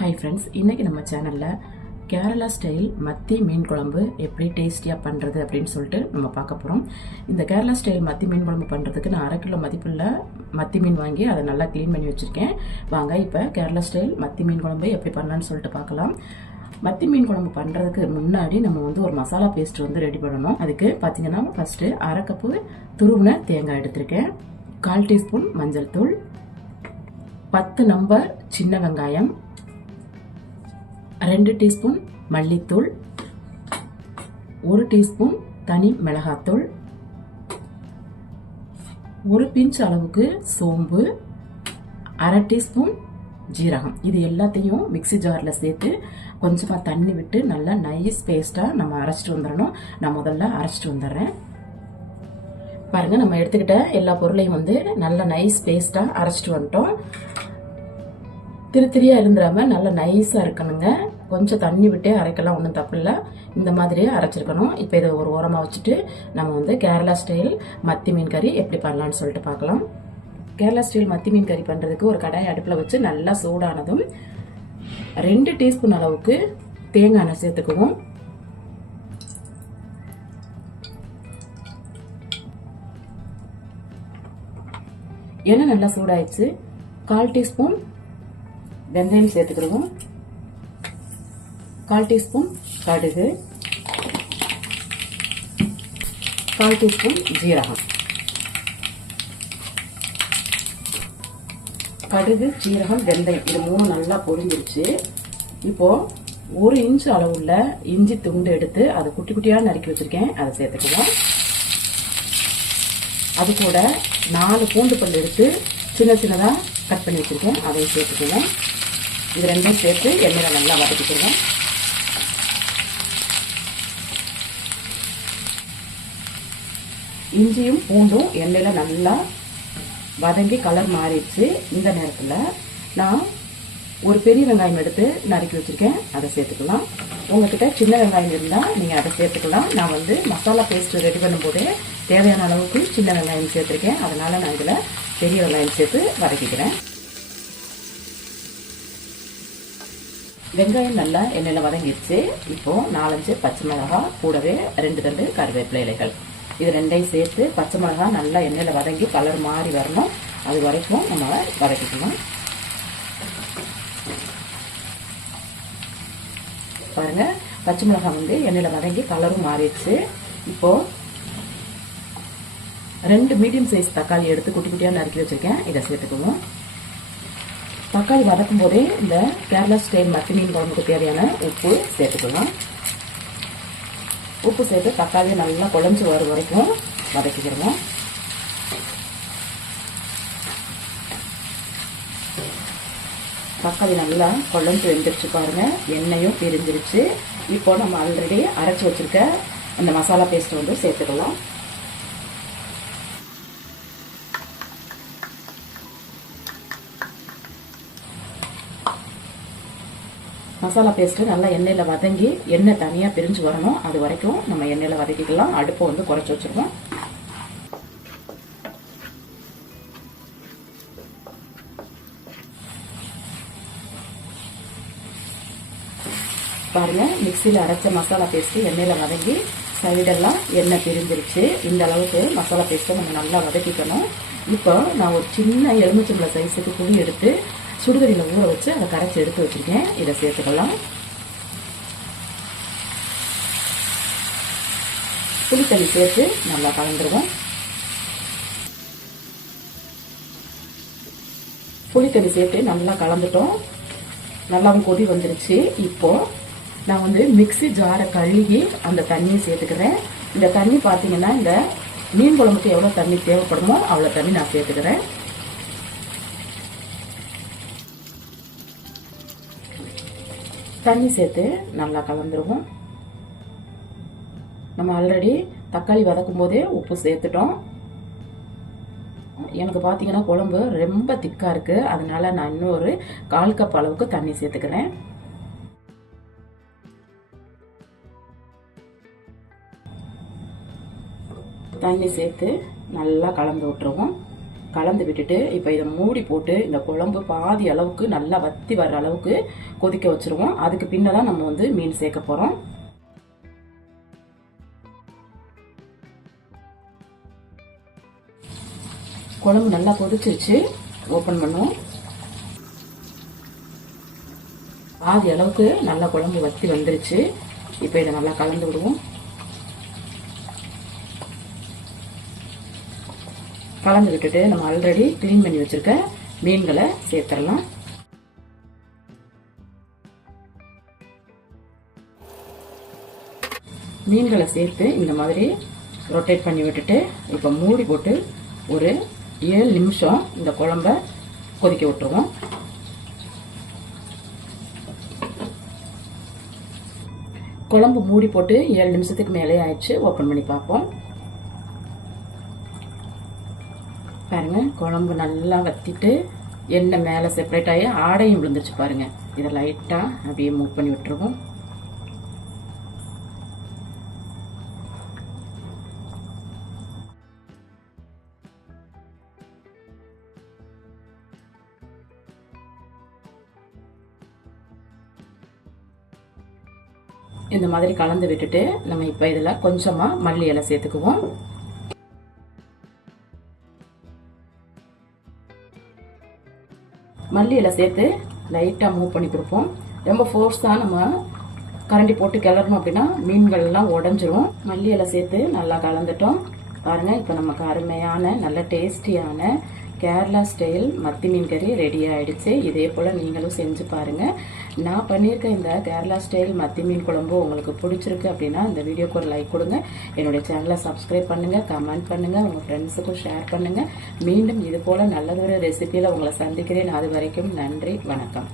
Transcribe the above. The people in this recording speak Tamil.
ஹாய் ஃப்ரெண்ட்ஸ் இன்றைக்கி நம்ம சேனலில் கேரளா ஸ்டைல் மத்தி மீன் குழம்பு எப்படி டேஸ்டியாக பண்ணுறது அப்படின்னு சொல்லிட்டு நம்ம பார்க்க போகிறோம் இந்த கேரளா ஸ்டைல் மத்தி மீன் குழம்பு பண்ணுறதுக்கு நான் அரை கிலோ மதிப்புள்ள மத்தி மீன் வாங்கி அதை நல்லா க்ளீன் பண்ணி வச்சுருக்கேன். வாங்க இப்போ கேரளா ஸ்டைல் மத்தி மீன் குழம்பு எப்படி பண்ணலான்னு சொல்லிட்டு பார்க்கலாம். மத்தி மீன் குழம்பு பண்ணுறதுக்கு முன்னாடி நம்ம வந்து ஒரு மசாலா பேஸ்ட் வந்து ரெடி பண்ணணும். அதுக்கு பார்த்தீங்கன்னா ஃபஸ்ட்டு அரை கப்பு துருவின தேங்காய் எடுத்திருக்கேன். கால் டீஸ்பூன் மஞ்சள் தூள். பத்து நம்பர் சின்ன வெங்காயம். ரெண்டு டீஸ்பூன் மல்லித்தூள் ஒரு டீஸ்பூன் தனி மிளகாத்தூள் ஒரு பிஞ்ச் அளவுக்கு சோம்பு அரை டீஸ்பூன் ஜீரகம். இது எல்லாத்தையும் மிக்சி ஜாரில் சேர்த்து கொஞ்சமாக தண்ணி விட்டு நல்லா நைஸ் பேஸ்ட்டாக நம்ம அரைச்சிட்டு வந்துடணும். நான் முதல்ல அரைச்சிட்டு வந்துடுறேன். பாருங்கள் நம்ம எடுத்துக்கிட்ட எல்லா பொருளையும் வந்து நல்லா நைஸ் பேஸ்ட்டாக அரைச்சிட்டு வந்துட்டோம். திரு திரியாக இருந்துடாம நல்லா நைஸாக இருக்கணுங்க. கொஞ்சம் தண்ணி விட்டே அரைக்கலாம் ஒன்றும் தப்பு இல்லை. இந்த மாதிரியே அரைச்சிருக்கணும். இப்போ இதை ஒரு ஓரமாக வச்சுட்டு நம்ம வந்து கேரளா ஸ்டைல் மத்தி மீன் கறி எப்படி பண்ணலான்னு சொல்லிட்டு பார்க்கலாம். கேரளா ஸ்டைல் மத்தி மீன் கறி பண்ணுறதுக்கு ஒரு கடாய் அடுப்பில் வச்சு நல்லா சூடானதும் ரெண்டு டீஸ்பூன் அளவுக்கு தேங்காய் எண்ணெய் சேர்த்துக்குவோம். எண்ணெய் நல்லா சூடாயிடுச்சு. கால் டீஸ்பூன் வெந்தயம் சேர்த்துக்கிடுவோம். கால் டீஸ்பூன் கடுகு. கால் டீஸ்பூன் ஜீரகம். கடுகு ஜீரகம் வெந்தயம் இது மூணு நல்லா பொரிஞ்சிருச்சு. இப்போ ஒரு இன்ச் அளவுள்ள இஞ்சி துண்டு எடுத்து அதை குட்டி குட்டியாக நறுக்கி வச்சிருக்கேன். அதை சேர்த்துக்கலாம் அது கூட நாலு பூண்டு பல் எடுத்து சின்ன சின்னதாக கட் பண்ணி வச்சிருக்கேன். அதையும் சேர்த்துக்குவோம். இது ரெண்டும் சேர்த்து எண்ணெயில் நல்லா வதக்கிக்கிறோம் இஞ்சியும் பூண்டும் எண்ணெயில் நல்லா வதங்கி கலர் மாறிடுச்சு. இந்த நேரத்தில் நான் ஒரு பெரிய வெங்காயம் எடுத்து நறுக்கி வச்சுருக்கேன். அதை சேர்த்துக்கலாம். உங்ககிட்ட சின்ன வெங்காயம் இருந்தால் நீங்கள் அதை சேர்த்துக்கலாம். நான் வந்து மசாலா பேஸ்ட் ரெடி பண்ணும்போதே தேவையான அளவுக்கு சின்ன வெங்காயம் சேர்த்துருக்கேன். அதனால் நான் இதில் பெரிய வெங்காயம் சேர்த்து வதக்கிக்கிறேன். வெங்காயம் நல்லா எண்ணெயில் வதங்கிடுச்சு இப்போ நாலஞ்சு பச்சை மிளகா கூடவே ரெண்டு ரெண்டு கருவேப்பிலை இலைகள். இது ரெண்டையும் சேர்த்து பச்சை மிளகா நல்லா எண்ணெயில் வதங்கி கலர் மாறி வரணும். அது வரைக்கும் நம்ம வதக்கிக்கணும். பாருங்க பச்சை மிளகா வந்து எண்ணெயில் வதங்கி கலரும் மாறிடுச்சு. இப்போ ரெண்டு மீடியம் சைஸ் தக்காளி எடுத்து குட்டி குட்டியாக நறுக்கி வச்சிருக்கேன். இதை சேர்த்துக்குவோம். தக்காளி வதக்கும் போதே இந்த கேரளா ஸ்டைல் மத்தி மீன் குழம்புக்கு தேவையான உப்பு சேர்த்துக்கலாம். உப்பு சேர்த்து தக்காளியை நல்லா குழஞ்சி வர வரைக்கும் வதக்கிக்கிறோம். தக்காளி நல்லா குழஞ்சி வெந்துருச்சு பாருங்க. எண்ணெயும் பிரிஞ்சிருச்சு. இப்போ நம்ம ஆல்ரெடி அரைச்சி வச்சிருக்க அந்த மசாலா பேஸ்ட் வந்து சேர்த்துக்கலாம். மசாலா பேஸ்ட்டு நல்லா எண்ணெயில் வதங்கி எண்ணெய் தனியாக பிரிஞ்சு வரணும். அது வரைக்கும் நம்ம எண்ணெயில் வதக்கிக்கலாம். அடுப்பை வந்து குறைச்சி வச்சுருவோம் பாருங்க மிக்சியில் அரைச்ச மசாலா பேஸ்ட்டு எண்ணெயில் வதங்கி சைடெல்லாம் எண்ணெய் பிரிஞ்சிருச்சு. இந்த அளவுக்கு மசாலா பேஸ்ட்டை நம்ம நல்லா வதக்கிக்கணும். இப்போ நான் ஒரு சின்ன எலுமிச்சம்பளை சைஸுக்கு புளி எடுத்து சுடுதண்ணியில் ஊற வச்சு அதை கரைச்சி எடுத்து வச்சுருக்கேன். இதை சேர்த்துக்கலாம். புளித்தண்ணி சேர்த்து நல்லா கலந்துருவோம். புளித்தண்ணி சேர்த்து நல்லா கலந்துட்டோம். நல்லாவும் கொதி வந்துருச்சு. இப்போ நான் வந்து மிக்சி ஜாரை கழுகி அந்த தண்ணியை சேர்த்துக்கிறேன். இந்த தண்ணி பார்த்தீங்கன்னா இந்த மீன் குழம்புக்கு எவ்வளோ தண்ணி தேவைப்படுமோ அவ்வளோ தண்ணி நான் சேர்த்துக்கிறேன். தண்ணி சேர்த்து நல்லா கலந்துருவோம். நம்ம ஆல்ரெடி தக்காளி வதக்கும் போதே உப்பு சேர்த்துட்டோம். எனக்கு பார்த்தீங்கன்னா குழம்பு ரொம்ப திக்காக இருக்குது அதனால நான் இன்னொரு கால் கப் அளவுக்கு தண்ணி சேர்த்துக்கிறேன். தண்ணி சேர்த்து நல்லா கலந்து விட்டுருவோம். கலந்து விட்டுட்டு இப்போ இதை மூடி போட்டு இந்த குழம்பு பாதி அளவுக்கு நல்லா வத்தி வர்ற அளவுக்கு கொதிக்க வச்சிருவோம். அதுக்கு பின்ன தான் நம்ம வந்து மீன் சேர்க்க போகிறோம் குழம்பு நல்லா கொதிச்சிருச்சு. ஓப்பன் பண்ணுவோம். பாதி அளவுக்கு நல்லா குழம்பு வத்தி வந்துருச்சு. இப்போ இதை நல்லா கலந்து விடுவோம். கலந்து விட்டுட்டு நம்ம ஆல்ரெடி க்ளீன் பண்ணி வச்சிருக்க மீன்களை சேர்த்துடலாம். மீன்களை சேர்த்து இந்த மாதிரி ரொட்டேட் பண்ணி விட்டுட்டு இப்போ மூடி போட்டு ஒரு ஏழு நிமிஷம் இந்த குழம்ப கொதிக்க விட்டுருவோம். குழம்பு மூடி போட்டு ஏழு நிமிஷத்துக்கு மேலே ஆயிடுச்சு. ஓப்பன் பண்ணி பார்ப்போம். பாருங்க குழம்பு நல்லா வத்திட்டு எண்ணெய் மேலே செப்பரேட் ஆகி ஆடையும் விழுந்துருச்சு பாருங்க. இதை லைட்டாக அப்படியே மூவ் பண்ணி விட்டுருவோம். இந்த மாதிரி கலந்து விட்டுட்டு நம்ம இப்போ இதில் கொஞ்சமாக மல்லி இலை சேர்த்துக்குவோம். மல்லி இலை சேர்த்து லைட்டாக மூவ் பண்ணி கொடுப்போம். ரொம்ப ஃபோர்ஸாக நம்ம கரண்டி போட்டு கிளறணும் அப்படின்னா மீன்கள் எல்லாம் உடஞ்சிரும். மல்லி இலை சேர்த்து நல்லா கலந்துட்டோம். பாருங்கள் இப்போ நமக்கு அருமையான நல்ல டேஸ்டியான கேரளா ஸ்டைல் மத்தி மீன் கறி ரெடி ஆகிடுச்சு இதே போல் நீங்களும் செஞ்சு பாருங்கள் நான் பண்ணியிருக்க இந்த கேரளா ஸ்டைல் மத்தி மீன் குழம்பு உங்களுக்கு பிடிச்சிருக்கு அப்படின்னா இந்த வீடியோக்கு ஒரு லைக் கொடுங்க. என்னுடைய சேனலை சப்ஸ்கிரைப் பண்ணுங்கள் கமெண்ட் பண்ணுங்கள் உங்கள் ஃப்ரெண்ட்ஸுக்கும் ஷேர் பண்ணுங்கள் மீண்டும் இது போல் நல்லதொரு ரெசிபியில் உங்களை சந்திக்கிறேன். அது வரைக்கும் நன்றி வணக்கம்.